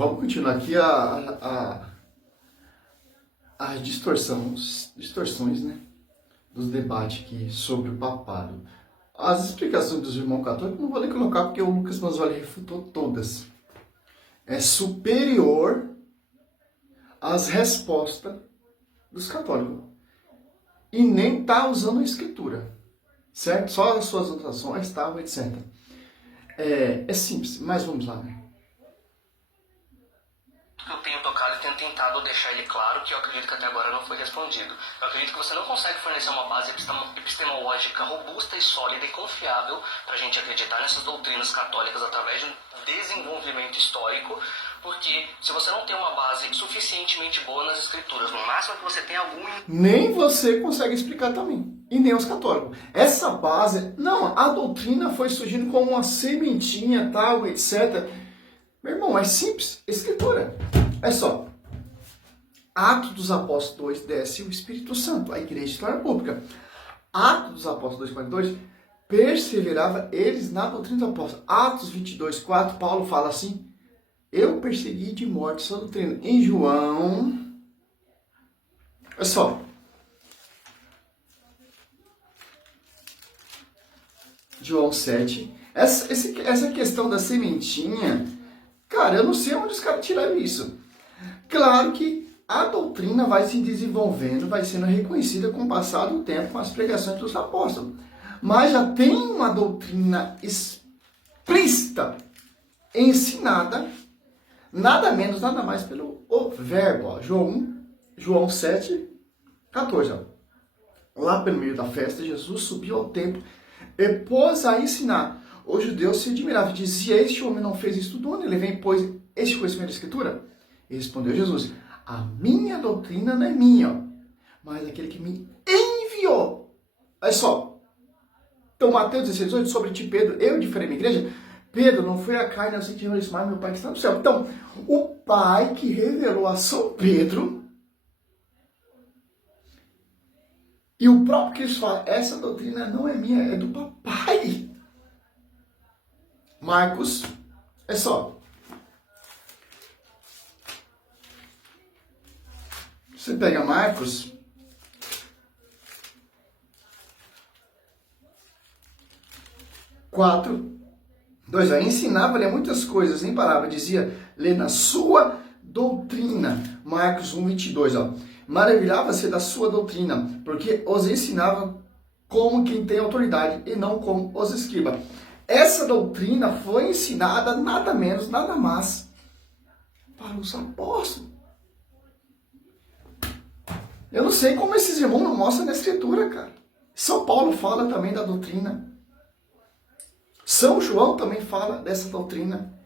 Vamos continuar aqui as distorções, né, dos debates aqui sobre o papado. As explicações dos irmãos católicos não vou nem colocar porque o Lucas Manzoli refutou todas. É superior às respostas dos católicos. E nem está usando a escritura, certo? Só as suas anotações, tal, etc. É simples, mas vamos lá, né? Eu tenho tocado e tenho tentado deixar ele claro que eu acredito que até agora não foi respondido. Eu acredito que você não consegue fornecer uma base epistemológica robusta e sólida e confiável para a gente acreditar nessas doutrinas católicas através de um desenvolvimento histórico, porque se você não tem uma base suficientemente boa nas escrituras, no máximo que você tem algum... Nem você consegue explicar também, e nem os católicos. Essa base, não, a doutrina foi surgindo como uma sementinha, tal, etc. Meu irmão, é simples, escritura. É só. Atos dos Apóstolos 2, desce o Espírito Santo, a igreja de história pública. Atos dos Apóstolos 2:42, perseverava eles na doutrina dos apóstolos. Atos 22:4, Paulo fala assim, eu persegui de morte essa doutrina. Em João, é só. João 7. Essa questão da sementinha, cara, eu não sei onde os caras tiraram isso. Claro que a doutrina vai se desenvolvendo, vai sendo reconhecida com o passar do tempo, com as pregações dos apóstolos. Mas já tem uma doutrina explícita, ensinada, nada menos, nada mais pelo verbo. Ó. João 7:14. Ó. Lá pelo meio da festa, Jesus subiu ao templo e pôs a ensinar. Os judeus se admiravam, dizia, este homem não fez isso tudo, onde ele vem, pois, este conhecimento da Escritura? E respondeu Jesus, a minha doutrina não é minha, mas aquele que me enviou. Olha só. Então, Mateus 16:8, sobre ti, Pedro, eu edificarei minha igreja. Pedro, não foi a carne, eu senti isso, mas meu Pai que está no céu. Então, o Pai que revelou a São Pedro, e o próprio Cristo fala, essa doutrina não é minha, é do papai. Marcos, é só. Você pega Marcos, (4:2), ensinava-lhe muitas coisas em palavras, dizia, lê na sua doutrina. Marcos 1:22, ó. Maravilhava-se da sua doutrina, porque os ensinava como quem tem autoridade e não como os escribas. Essa doutrina foi ensinada nada menos, nada mais para os apóstolos. Eu não sei como esses irmãos não mostram na escritura, cara. São Paulo fala também da doutrina. São João também fala dessa doutrina.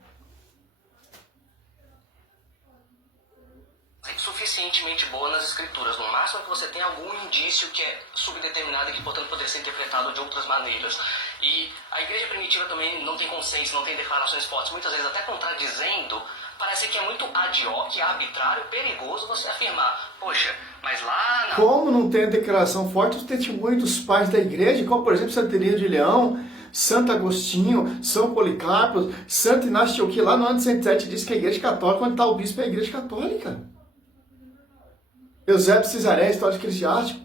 Suficientemente boa nas escrituras, no máximo que você tem algum indício que é subdeterminado e que, portanto, poderia ser interpretado de outras maneiras. E a igreja primitiva também não tem consenso, não tem declarações fortes, muitas vezes até contradizendo. Parece que é muito ad hoc, arbitrário, perigoso você afirmar, poxa, mas lá na... Como não tem a declaração forte, os testemunhos dos pais da igreja, como por exemplo Santa Helena de Leão, Santo Agostinho, São Policarpo, Santo Inácio de Antioquia, lá no ano 107 diz que a igreja católica, onde está o bispo é a igreja católica. Eusébio de Cesareia, história eclesiástica.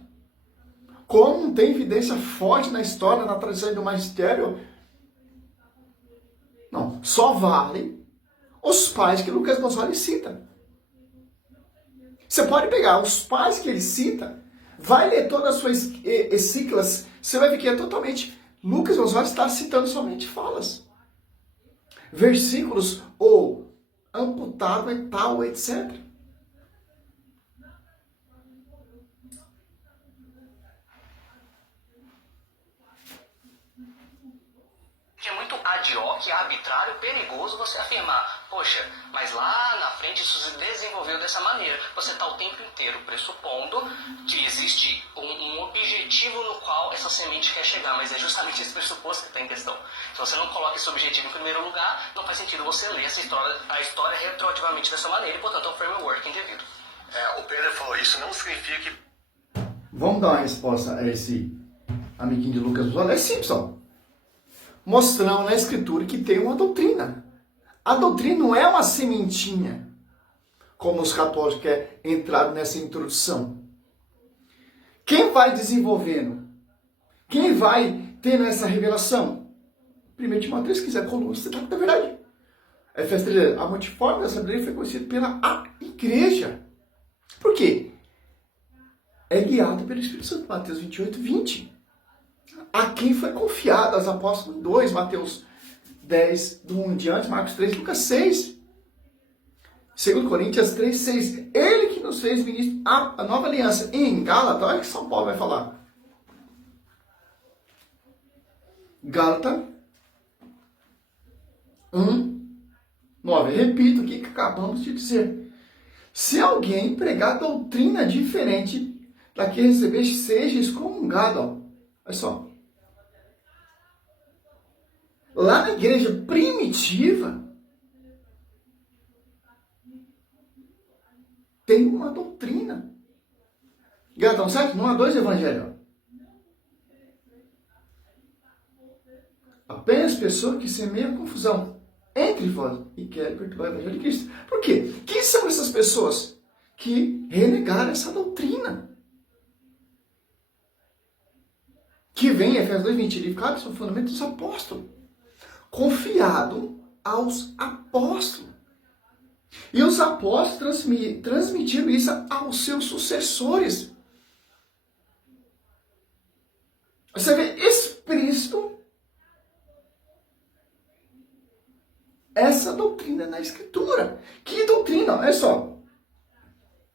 Como não tem evidência forte na história, na tradição do magistério? Não, só vale os pais que Lucas Manzoli cita. Você pode pegar os pais que ele cita, vai ler todas as suas encíclicas, você vai ver que é totalmente... Lucas Manzoli está citando somente falas. Versículos ou amputado e tal, etc. Que é muito ad hoc, arbitrário, perigoso você afirmar, poxa, mas lá na frente isso se desenvolveu dessa maneira. Você está o tempo inteiro pressupondo que existe um objetivo no qual essa semente quer chegar, mas é justamente esse pressuposto que está em questão. Se você não coloca esse objetivo em primeiro lugar, não faz sentido você ler a história retroativamente dessa maneira e, portanto, é um framework indevido. O Pedro falou, isso não significa que... Vamos dar uma resposta a esse amiguinho de Lucas Manzoli. É simples, ó. Mostrando na escritura que tem uma doutrina. A doutrina não é uma sementinha, como os católicos querem entrar nessa introdução. Quem vai desenvolvendo? Quem vai tendo essa revelação? 1 Timóteo 3,15, a coluna da verdade. Efésios 3, a multiforme da sabedoria foi conhecida pela igreja. Por quê? É guiado pelo Espírito Santo. Mateus 28:20. A quem foi confiado, aos apóstolos 2, Mateus 10, do 1 em diante, Marcos 3, Lucas 6. 2 Coríntios 3:6. Ele que nos fez ministro a nova aliança. Em Gálatas, olha o que São Paulo vai falar. Gálatas 1:9. Repito aqui que acabamos de dizer. Se alguém pregar doutrina diferente da que recebeste, seja excomungado. Ó. Olha só. Lá na igreja primitiva, tem uma doutrina. Gálatas 7, não há dois evangelhos. Apenas pessoas que semeiam confusão entre vós e querem perturbar o evangelho de Cristo. Por quê? Quem são essas pessoas que renegaram essa doutrina? Que vem em Efésios 2:20, edificados sobre o fundamento dos apóstolos. Confiado aos apóstolos. E os apóstolos transmitiram isso aos seus sucessores. Você vê explícito essa doutrina na Escritura. Que doutrina? Olha só.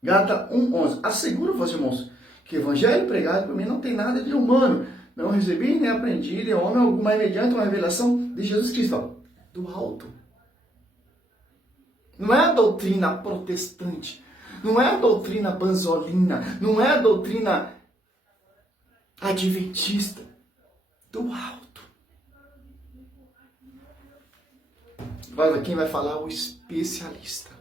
Gálatas 1:11. Asseguro-vos, irmãos, que o evangelho pregado por mim não tem nada de humano. Não recebi nem aprendi de homem algum, mas mediante uma revelação de Jesus Cristo. Ó, do alto. Não é a doutrina protestante. Não é a doutrina banzolina. Não é a doutrina adventista. Do alto. Quem vai falar? O especialista.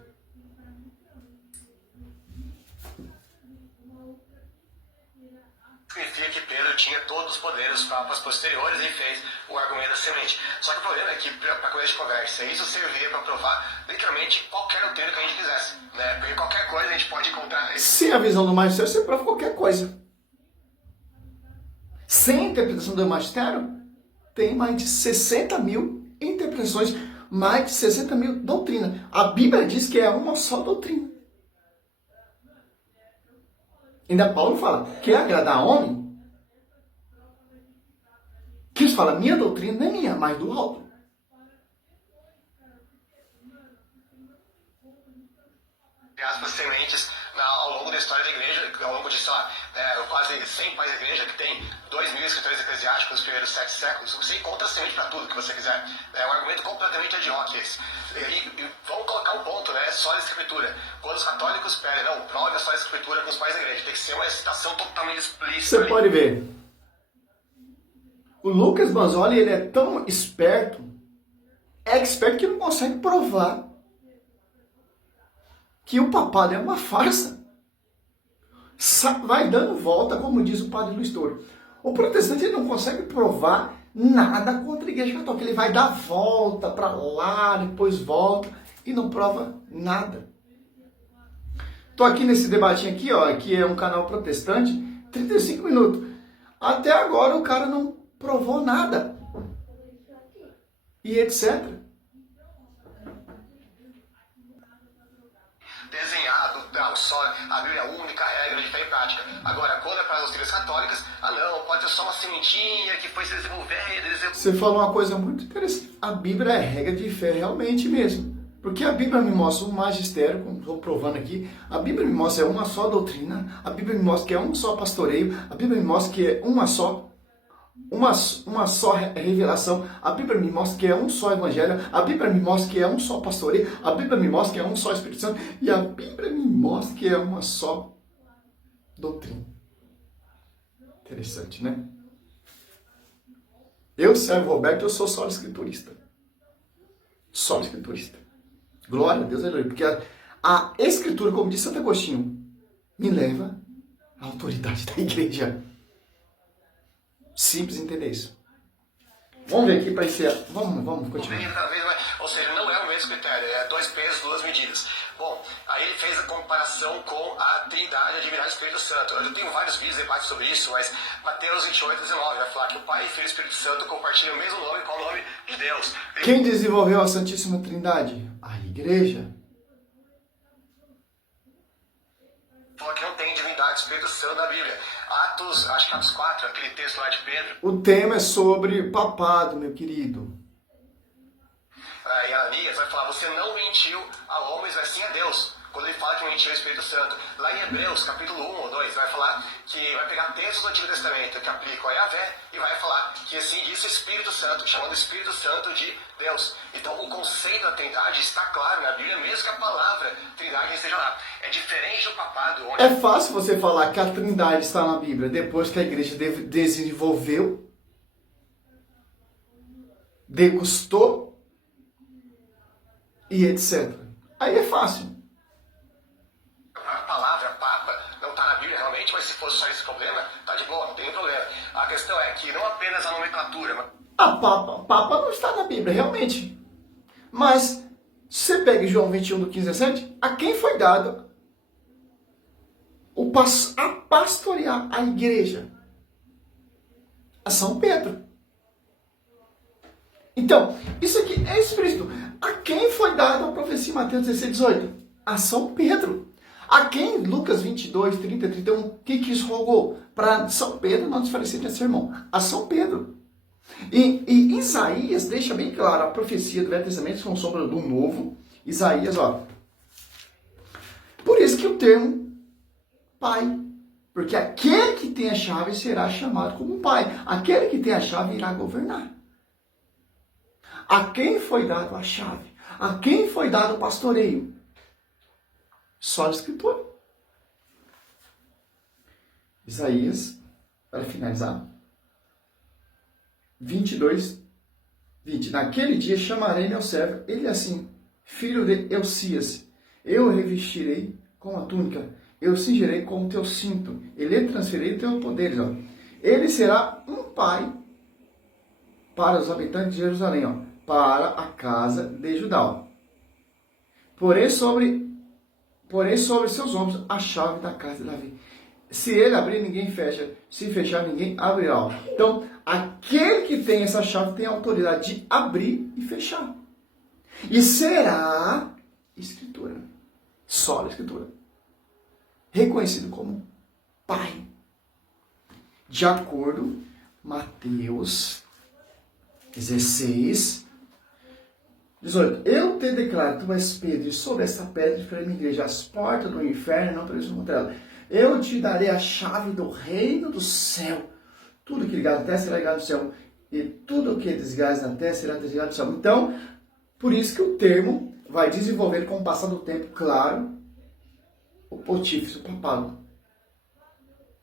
Significa que Pedro tinha todos os poderes, os papas posteriores, e fez o argumento da semente. Só que o problema é que, para começo de conversa, isso serviria para provar literalmente qualquer doutrina que a gente quisesse, né? Porque qualquer coisa a gente pode encontrar. Sem a visão do magistério, você prova qualquer coisa. Sem a interpretação do magistério, tem mais de 60 mil interpretações, mais de 60 mil doutrinas. A Bíblia diz que é uma só doutrina. Ainda Paulo fala, quer agradar a homem? Que eles falam, minha doutrina não é minha, mas do alto. As sementes ao longo da história da igreja, ao longo de, sei lá, quase 100 pais da igreja, que tem 2.000 escritores eclesiásticos nos primeiros 7 séculos, você encontra semente para tudo que você quiser. É um argumento completamente ad-hoc esse. E vamos colocar um ponto, né? Só a escritura. Quando os católicos pedem, não, prove só a escritura com os pais da igreja. Tem que ser uma citação totalmente explícita. Você pode ver. O Lucas Banzoli, ele é tão esperto, expert, que não consegue provar que o papado é uma farsa. Vai dando volta, como diz o padre Luiz Toro. O protestante, ele não consegue provar nada contra a igreja católica. Ele vai dar volta para lá, depois volta e não prova nada. Tô aqui nesse debatinho aqui, ó, que é um canal protestante, 35 minutos. Até agora o cara não provou nada. E etc. Desenhado, não, só a Bíblia é a única regra de fé e prática. Agora, quando é para as doutrinas católicas, não, pode ser só uma sementinha que foi se desenvolvendo. Você falou uma coisa muito interessante. A Bíblia é regra de fé realmente mesmo. Porque a Bíblia me mostra um magistério, como estou provando aqui, a Bíblia me mostra uma só doutrina, a Bíblia me mostra que é um só pastoreio, a Bíblia me mostra que é uma só revelação, a Bíblia me mostra que é um só evangelho, a Bíblia me mostra que é um só pastoreio, a Bíblia me mostra que é um só Espírito Santo, e a Bíblia me mostra que é uma só doutrina. Interessante, né? Eu, Sérgio Roberto, eu sou só escriturista. Só escriturista. Glória a Deus, aleluia. Porque a escritura, como diz Santo Agostinho, me leva à autoridade da igreja. Simples entender isso. Vamos ver aqui para encerrar. Vamos continuar. Ou seja, não é o mesmo critério, é 2 pesos, 2 medidas. Bom, aí ele fez a comparação com a Trindade, a Divindade e o Espírito Santo. Eu tenho vários vídeos, debates sobre isso, mas Mateus 28, 19 vai falar que o Pai, Filho e Espírito Santo compartilham o mesmo nome com o nome de Deus. Quem desenvolveu a Santíssima Trindade? A Igreja. Falou que não tem divindade e Espírito Santo na Bíblia. Atos, acho que Atos 4, aquele texto lá de Pedro. O tema é sobre papado, meu querido. E Ananias vai falar, você não mentiu a homens, mas sim a Deus. Quando ele fala que mentiu ao Espírito Santo. Lá em Hebreus, capítulo 1 ou 2, vai falar que vai pegar textos do Antigo Testamento que aplicam a Yahvé e vai falar que assim disse o Espírito Santo, chamando o Espírito Santo de Deus. Então o conceito da Trindade está claro na Bíblia, mesmo que a palavra Trindade esteja lá. É diferente do papado, onde... É fácil você falar que a Trindade está na Bíblia depois que a igreja desenvolveu, degustou e etc. Aí é fácil. A palavra Papa não está na Bíblia realmente, mas se fosse só esse problema, tá de boa, não tem problema. A questão é que não apenas a nomenclatura, mas... A Papa não está na Bíblia, realmente. Mas, se você pega João 21, do 15 a 17, a quem foi dado a pastorear a igreja? A São Pedro. Então, isso aqui é explícito. A quem foi dado a profecia em Mateus 16, 18? A São Pedro. A quem Lucas 22, 30, 31, que isso rogou? Para São Pedro não desfalecer de sermão. A São Pedro. E Isaías deixa bem claro a profecia do Velho Testamento com sombra do Novo. Isaías, ó. Por isso que o termo pai. Porque aquele que tem a chave será chamado como pai. Aquele que tem a chave irá governar. A quem foi dado a chave? A quem foi dado o pastoreio? Só a Escritura. Isaías, para finalizar, 22, 20. Naquele dia chamarei meu servo, ele assim, filho de Elcias, eu o revestirei com a túnica, eu cingirei com o teu cinto, ele transferirei teus poderes. Ó. Ele será um pai para os habitantes de Jerusalém, ó, para a casa de Judá. Ó. Porém sobre seus ombros a chave da casa de Davi. Se ele abrir, ninguém fecha. Se fechar, ninguém abrirá. Então, aquele que tem essa chave tem a autoridade de abrir e fechar. E será Escritura. Só a Escritura. Reconhecido como Pai. De acordo Mateus 16, 18. Eu te declaro, tu és Pedro, e sobre essa pedra edificarei minha igreja, as portas do inferno não precisam contra ela. Eu te darei a chave do reino do céu. Tudo que ligar na terra será ligado no céu, e tudo que desligares na terra será desligado no céu. Então, por isso que o termo vai desenvolver com o passar do tempo, claro, o pontífice, o papado.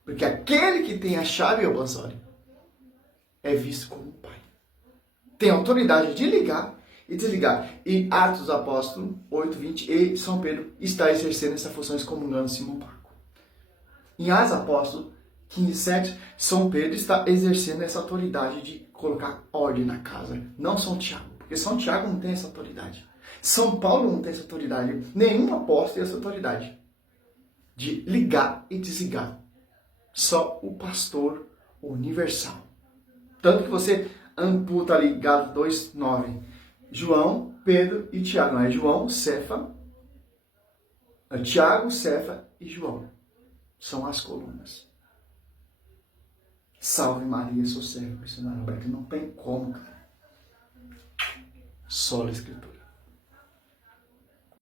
Porque aquele que tem a chave, ô Bansori, é visto como pai. Tem autoridade de ligar e desligar. E Atos dos Apóstolos 8, 20, e São Pedro está exercendo essa função excomungando Simão Parco. Em Atos dos Apóstolos 15, 7, São Pedro está exercendo essa autoridade de colocar ordem na casa. Não São Tiago, porque São Tiago não tem essa autoridade. São Paulo não tem essa autoridade. Nenhum apóstolo tem essa autoridade de ligar e desligar. Só o pastor universal. Tanto que você amputa ali, Gálatas 2, 9. João, Pedro e Tiago. Não é João, Cefa, Tiago, Cefa e João. São as colunas. Salve Maria, sou servo, missionário Roberto. Não tem como, cara. Só a Escritura.